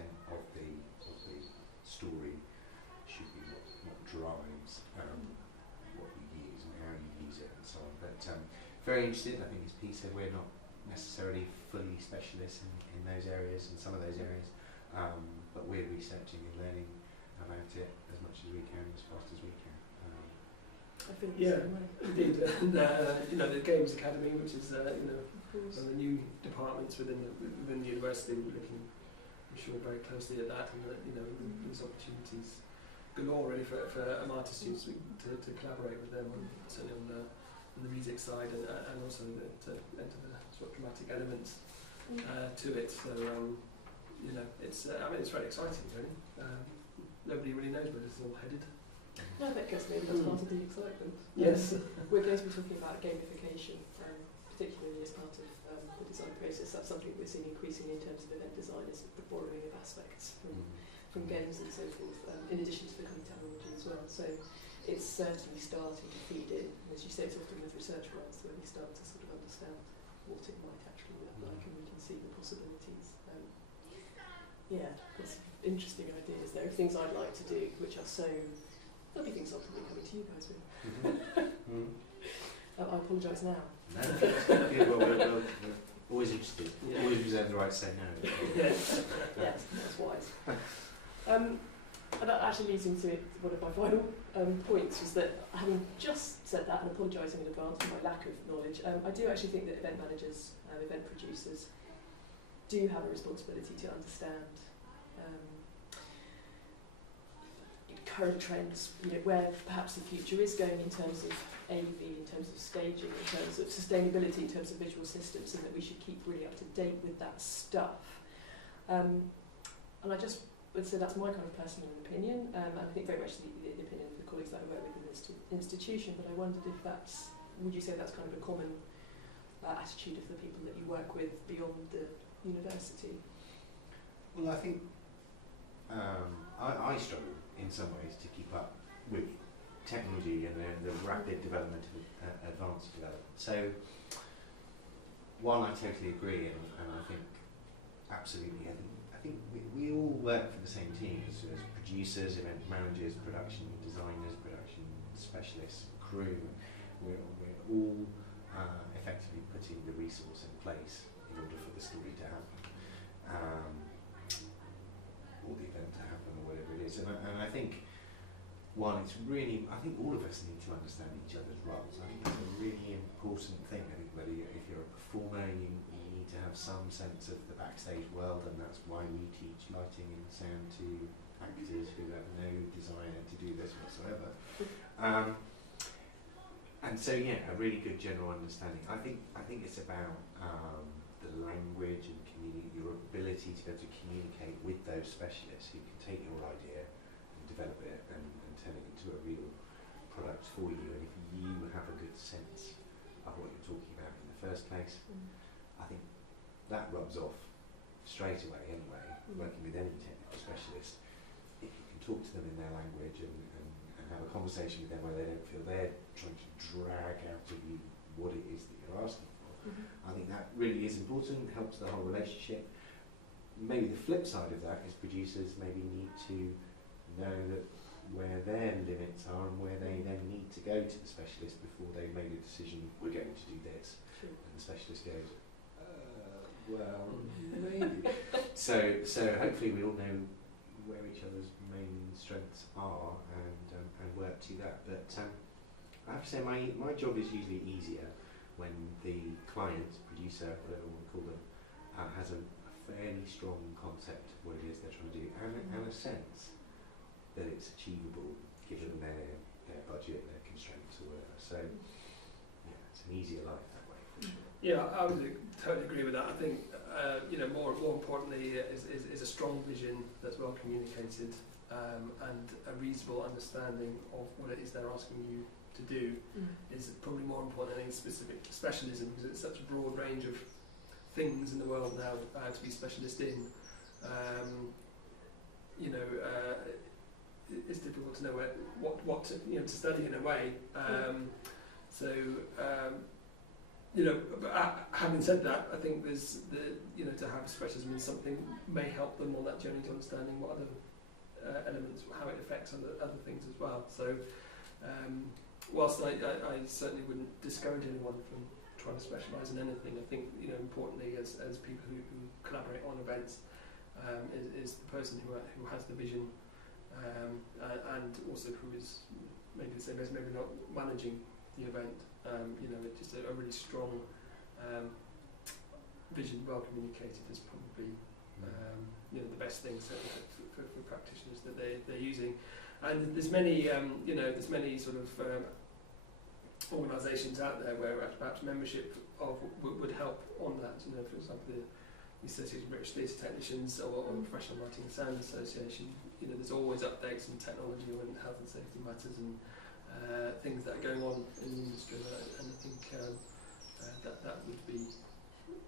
very interested. I think as Pete said, we're not necessarily fully specialists in those areas, in some of those areas, but we're researching and learning about it as much as we can, as fast as we can. I feel the Yeah, same way. indeed. And, the Games Academy, which is Of course. one of the new departments within the university, we're looking, I'm sure, very closely at that, and there's opportunities galore really for amata students to collaborate with them, certainly on the music side, and also to enter the sort of dramatic elements to it. So it's it's very exciting really. Nobody really knows where this is all headed. No, that gets me. That's part of the excitement. Yes. We're going to be talking about gamification, particularly as part of the design process. That's something we're seeing increasingly in terms of event design, is the borrowing of aspects from games and so forth, in addition to the technology as well. So it's certainly starting to feed in. And as you say, it's often with research grants where we start to sort of understand what it might actually look like, and we can see the possibilities. There's interesting ideas. There are things I'd like to do which are so... There'll be things I'll probably coming to you guys with. I apologise now. No, we're always interested. Yeah. Always reserve the right to say no. Yes. Yes, that's wise. And that actually leads into one of my final points, was that having just said that and apologising in advance for my lack of knowledge, I do actually think that event managers, event producers, do have a responsibility to understand current trends, where perhaps the future is going in terms of AV, in terms of staging, in terms of sustainability, in terms of visual systems, and that we should keep really up to date with that stuff. And I just would say that's my kind of personal opinion, and I think very much the opinion of the colleagues that I work with in this institution, but I wondered if would you say that's kind of a common attitude of the people that you work with beyond the university? Well, I think I struggle in some ways to keep up with technology and the rapid development of advanced development. So, while I totally agree, and I think absolutely, I think we all work for the same team as producers, event managers, production designers, production specialists, crew. We're all effectively putting the resource in place in order for the story to happen. Or the event to happen, or whatever it is. And I think, while it's really, I think all of us need to understand each other's roles. I think it's a really important thing. I think whether if you're a performer, you need to have some sense of the backstage world, and that's why we teach lighting and sound to actors who have no desire to do this whatsoever. And so, a really good general understanding. I think it's about the language and your ability to be able to communicate with those specialists who can take your idea and develop it and turn it into a real product for you. And if you have a good sense of what you're talking about in the first place, I think that rubs off straight away anyway, working with any technical specialist. If you can talk to them in their language and have a conversation with them where they don't feel they're trying to drag out of you what it is that you're asking for, I think that really is important, helps the whole relationship. Maybe the flip side of that is producers maybe need to know that where their limits are and where they then need to go to the specialist before they've made a decision, we're going to do this. Sure. And the specialist goes, well, maybe. So hopefully we all know where each other's main strengths are and work to that. But I have to say my job is usually easier when the client, producer, whatever we want to call them, has a fairly strong concept of what it is they're trying to do, and a sense that it's achievable given their budget, their constraints, or whatever. So, it's an easier life that way, for sure. Yeah, I would totally agree with that. I think, more importantly, is a strong vision that's well communicated, and a reasonable understanding of what it is they're asking you to do is probably more important than any specific specialism, because it's such a broad range of things in the world now to be specialist in. It's difficult to know what to study in a way. But having said that, I think there's to have specialism in something may help them on that journey to understanding what other elements, how it affects other things as well. So. Whilst I certainly wouldn't discourage anyone from trying to specialise in anything. I think, you know, importantly as people who collaborate on events, is the person who has the vision, and also who is maybe the same as maybe not managing the event. You know, it's just a really strong vision, well communicated, is probably you know, the best thing for practitioners that they're using. And there's many you know, there's many sort of organisations out there where perhaps membership of would help on that. You know, for example, the Association of British Theatre Technicians or Professional Lighting and Sound Association. You know, there's always updates on technology when health and safety matters and things that are going on in the industry, and I think that would be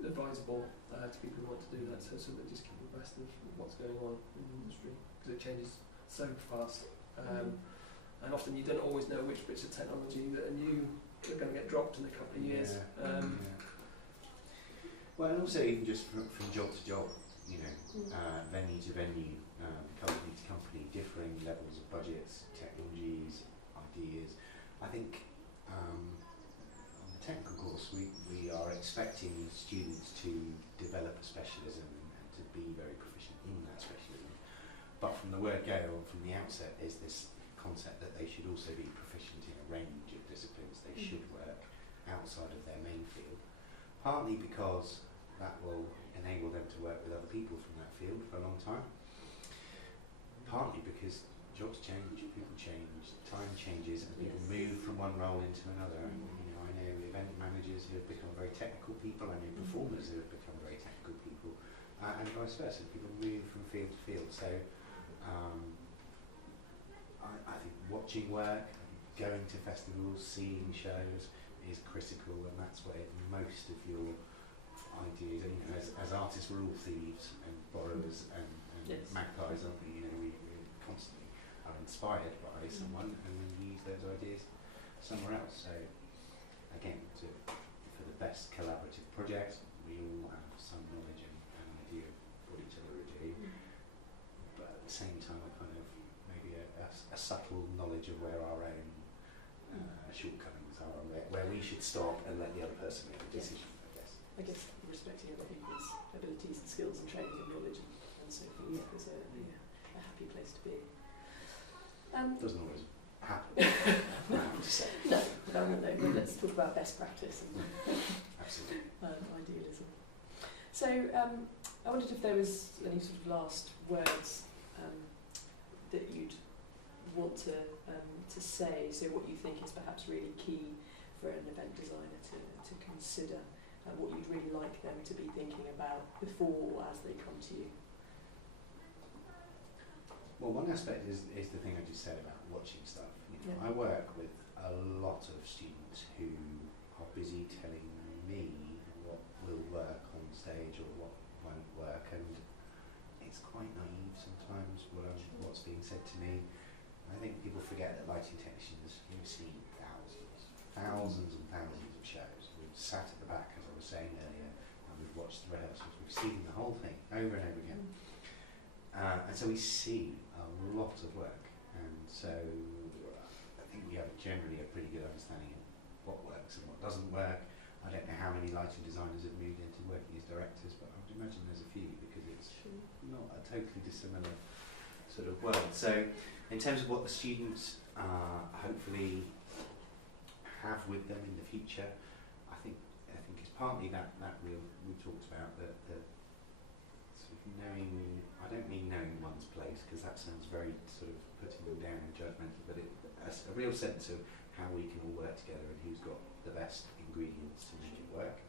advisable to people who want to do that, so that just keep abreast of what's going on in the industry, because it changes so fast, and often you don't always know which bits of technology that are new are going to get dropped in a couple of years. Well, and also even just from job to job, you know, venue to venue, company to company, differing levels of budgets, technologies, ideas. I think on the technical course we are expecting students to develop a specialism and to be very proficient in that specialism. But from the word go, from the outset, is this concept that they should also be proficient in a range of disciplines. They should work outside of their main field, partly because that will enable them to work with other people from that field for a long time, partly because jobs change, people change, time changes, and people move from one role into another. You know, I know event managers who have become very technical people, I know performers who have become very technical people, and vice versa. People move from field to field. So I think watching work, going to festivals, seeing shows is critical, and that's where most of your ideas, and you know, as artists we're all thieves and borrowers and magpies, aren't we? You know, we constantly are inspired by someone and we use those ideas somewhere else. So again, for the best collaborative project, we all have some knowledge and idea of what each other are doing, but at the same time a kind of maybe a subtle knowledge of where our own shortcomings are, and where we should stop and let the other person make a decision. I guess respecting other people's abilities and skills and training and knowledge and so forth is a happy place to be. Doesn't always happen. No, but let's talk about best practice and Absolutely. Idealism. So I wondered if there was any sort of last words that you'd want to say, so what you think is perhaps really key for an event designer to consider. What you'd really like them to be thinking about before or as they come to you? Well, one aspect is the thing I just said about watching stuff. You know, I work with a lot of students who are busy telling me what will work on stage or what won't work, and it's quite naive sometimes what's being said to me. I think people forget that lighting technicians, you've seen thousands and thousands of shows. We've sat at the back, as I was saying earlier, and we've watched the rehearsals. We've seen the whole thing over and over again. And so we see a lot of work. And so I think we have generally a pretty good understanding of what works and what doesn't work. I don't know how many lighting designers have moved into working as directors, but I would imagine there's a few, because it's not a totally dissimilar sort of world. So in terms of what the students hopefully have with them in the future, I think it's partly that we talked about that sort of knowing. I don't mean knowing one's place, because that sounds very sort of putting them down and judgmental, but a real sense of how we can all work together and who's got the best ingredients to make it work.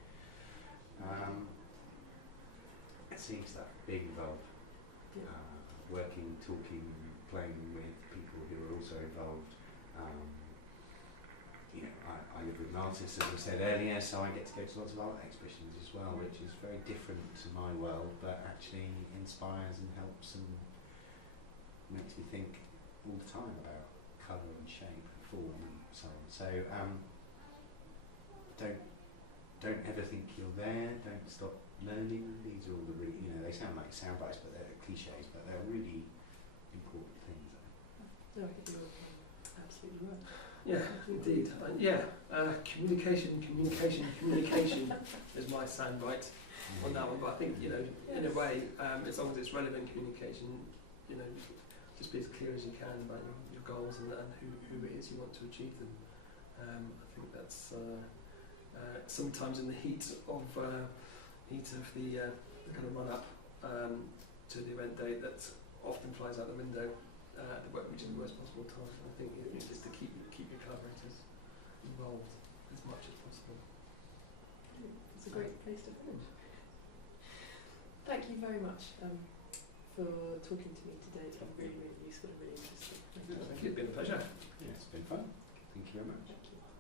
Seeing stuff, being involved, working, talking, playing with people who are also involved. You know, I live with an artist, as I said earlier, so I get to go to lots of art exhibitions as well, which is very different to my world, but actually inspires and helps and makes me think all the time about colour and shape and form and so on. So don't ever think you're there. Don't stop learning. These are all the they sound like sound bites, but they're cliches, but they're really important things. No, I think you're absolutely right. Yeah, indeed. Communication is my soundbite on that one. But I think, you know, in a way, as long as it's relevant communication, you know, just be as clear as you can about your goals and who it is you want to achieve them. I think that's sometimes in the heat of the kind of run up to the event date, that often flies out the window. Which is the worst possible time. I think it's just to keep your collaborators involved as much as possible. It's a great place to finish. Thank you very much for talking to me today. It's been really, really useful and really interesting. Thank you. It's been a pleasure. Yeah, it's been fun. Thank you very much. Thank you.